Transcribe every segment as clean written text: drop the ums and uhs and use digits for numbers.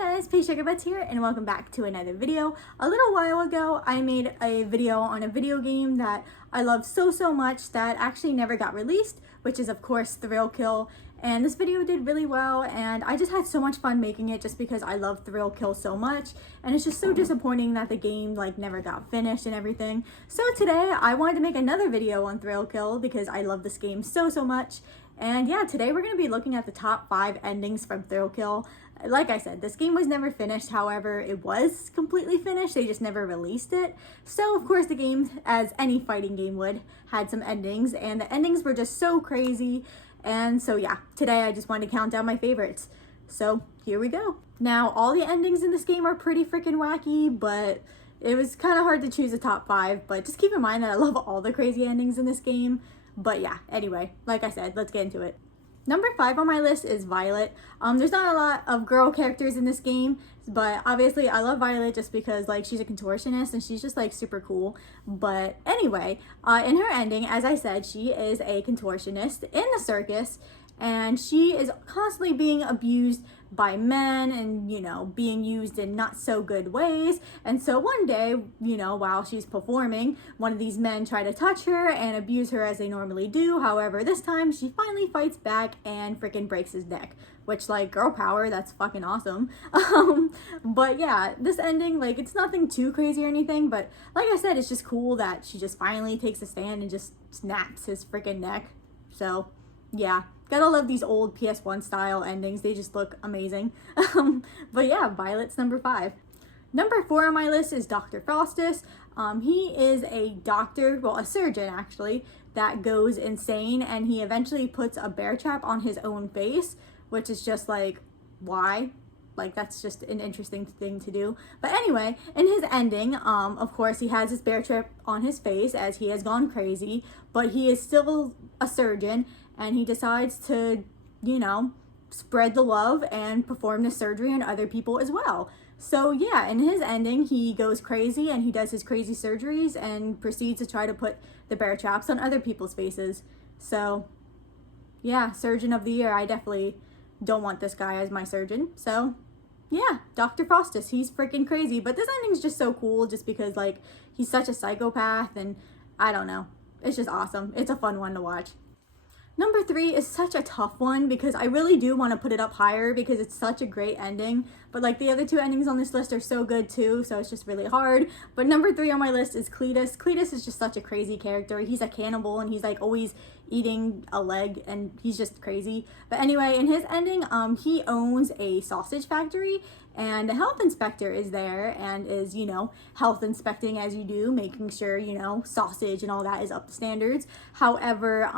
guys, Paigesugarbutts here, and welcome back to another video. A little while ago, I made a video on a video game that I love so much that actually never got released, which is of course Thrill Kill. And this video did really well, and I just had so much fun making it just because I love Thrill Kill so much. And it's just so disappointing that the game never got finished and everything. So today I wanted to make another video on Thrill Kill because I love this game so much. And yeah, today we're going to be looking at the top 5 endings from Thrill Kill. Like I said, this game was never finished, however, it was completely finished, they just never released it. So of course the game, as any fighting game would, had some endings, and the endings were just so crazy. And so yeah, today I just wanted to count down my favorites. So here we go. Now, all the endings in this game are pretty freaking wacky, but it was kind of hard to choose a top 5, but just keep in mind that I love all the crazy endings in this game. But yeah, anyway, like I said, let's get into it. Number 5 on my list is Violet. There's not a lot of girl characters in this game, but obviously I love Violet just because she's a contortionist and she's just super cool. But anyway, in her ending, as I said, she is a contortionist in the circus, and she is constantly being abused by men and, being used in not so good ways. And so one day, while she's performing, one of these men try to touch her and abuse her as they normally do. However, this time she finally fights back and freaking breaks his neck, which girl power, that's fucking awesome. But yeah, this ending, it's nothing too crazy or anything, but like I said, it's just cool that she just finally takes a stand and just snaps his freaking neck. So yeah, gotta love these old PS1 style endings. They just look amazing. But yeah, Violet's number 5. Number 4 on my list is Dr. Faustus. He is a doctor, well, a surgeon actually, that goes insane, and he eventually puts a bear trap on his own face, which is just why? That's just an interesting thing to do. But anyway, in his ending, of course, he has his bear trap on his face as he has gone crazy, but he is still a surgeon, and he decides to, spread the love and perform the surgery on other people as well. So yeah, in his ending, he goes crazy and he does his crazy surgeries and proceeds to try to put the bear traps on other people's faces. So yeah, Surgeon of the Year. I definitely don't want this guy as my surgeon. So yeah, Dr. Faustus, he's freaking crazy. But this ending's just so cool just because he's such a psychopath, and I don't know. It's just awesome. It's a fun one to watch. Number 3 is such a tough one because I really do want to put it up higher because it's such a great ending. But the other 2 endings on this list are so good too, so it's just really hard. But number 3 on my list is Cletus. Cletus is just such a crazy character. He's a cannibal and he's always eating a leg, and he's just crazy. But anyway, in his ending, he owns a sausage factory, and the health inspector is there and is, health inspecting as you do, making sure, sausage and all that is up to standards. However,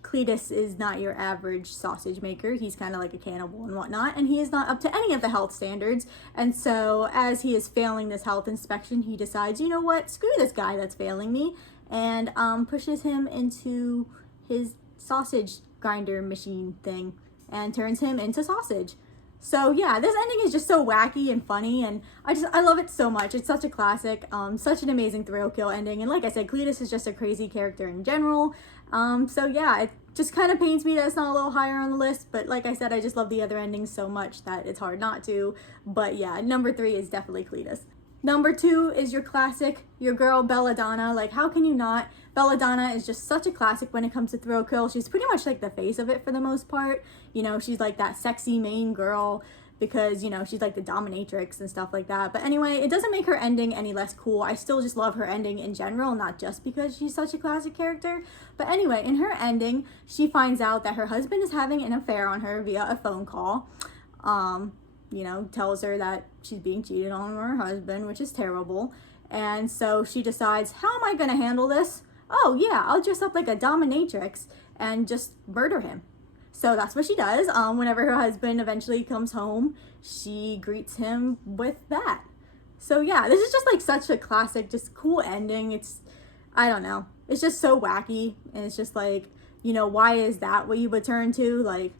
Cletus is not your average sausage maker. He's kind of like a cannibal and whatnot, and he is not up to any of the health standards. And so as he is failing this health inspection, he decides, you know what, screw this guy that's failing me, and pushes him into his sausage grinder machine thing and turns him into sausage. So yeah, this ending is just so wacky and funny, and I love it so much. It's such a classic, such an amazing Thrill Kill ending, and like I said, Cletus is just a crazy character in general. So yeah, it just kind of pains me that it's not a little higher on the list, but like I said, I just love the other endings so much that it's hard not to. But yeah, number 3 is definitely Cletus. Number 2 is your classic, your girl Belladonna. How can you not? Belladonna is just such a classic when it comes to Thrill Kill. She's pretty much the face of it for the most part. She's that sexy main girl because, she's the dominatrix and stuff like that. But anyway, it doesn't make her ending any less cool. I still just love her ending in general, not just because she's such a classic character. But anyway, in her ending, she finds out that her husband is having an affair on her via a phone call. Tells her that she's being cheated on by her husband, which is terrible. And so she decides, how am I going to handle this? Oh yeah, I'll dress up like a dominatrix and just murder him. So that's what she does. Whenever her husband eventually comes home, she greets him with that. So yeah, this is just such a classic, just cool ending. It's, I don't know. It's just so wacky. And it's just why is that what you would turn to?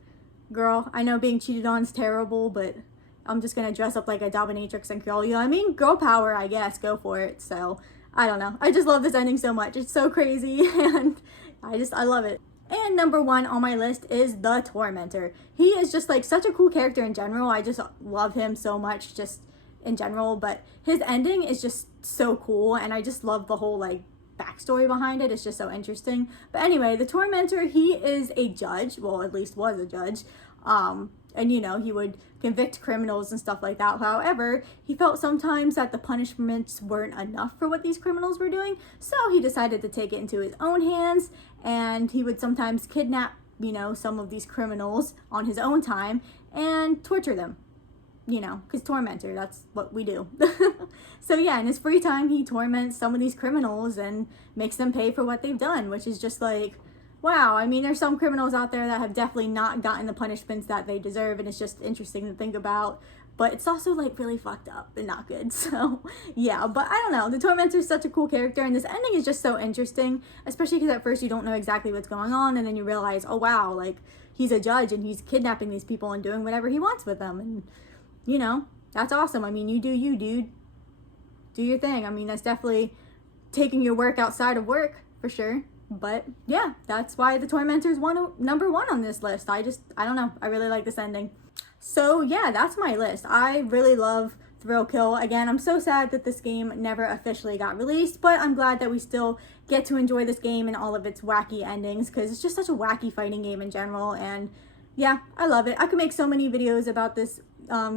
Girl, I know being cheated on is terrible, but I'm just gonna dress up like a dominatrix and kill you. Girl power, I guess, go for it. So I don't know. I just love this ending so much. It's so crazy, and I love it. And number 1 on my list is the Tormentor. He is just like such a cool character in general. I just love him so much just in general, but his ending is just so cool, and I just love the whole like backstory behind it. It's just so interesting. But anyway, the Tormentor, he is a judge, well, at least was a judge, and you know, he would convict criminals and stuff like that. However, he felt sometimes that the punishments weren't enough for what these criminals were doing, so he decided to take it into his own hands, and he would sometimes kidnap, you know, some of these criminals on his own time and torture them, you know, because Tormentor, that's what we do. So yeah, in his free time, he torments some of these criminals and makes them pay for what they've done, which is just like, wow. I mean, there's some criminals out there that have definitely not gotten the punishments that they deserve, and it's just interesting to think about. But it's also like really fucked up and not good. So yeah, but I don't know. The Tormentor is such a cool character, and this ending is just so interesting, especially because at first you don't know exactly what's going on, and then you realize, oh wow, like he's a judge and he's kidnapping these people and doing whatever he wants with them, and you know, that's awesome. I mean, you do you, dude. Do your thing. I mean, that's definitely taking your work outside of work for sure. But yeah, that's why the Tormentor is number 1 on this list. I don't know. I really like this ending. So yeah, that's my list. I really love Thrill Kill. Again, I'm so sad that this game never officially got released, but I'm glad that we still get to enjoy this game and all of its wacky endings, because it's just such a wacky fighting game in general. And yeah, I love it. I could make so many videos about this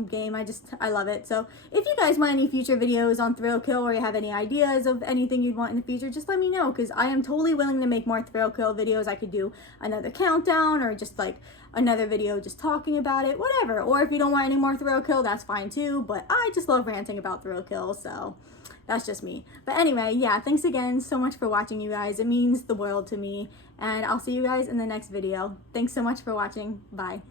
game. I love it. So if you guys want any future videos on Thrill Kill, or you have any ideas of anything you'd want in the future, just let me know, because I am totally willing to make more Thrill Kill videos. I could do another countdown, or just like another video just talking about it, whatever. Or if you don't want any more Thrill Kill, that's fine too, but I just love ranting about Thrill Kill, so that's just me. But anyway, yeah, thanks again so much for watching, you guys. It means the world to me, and I'll see you guys in the next video. Thanks so much for watching. Bye.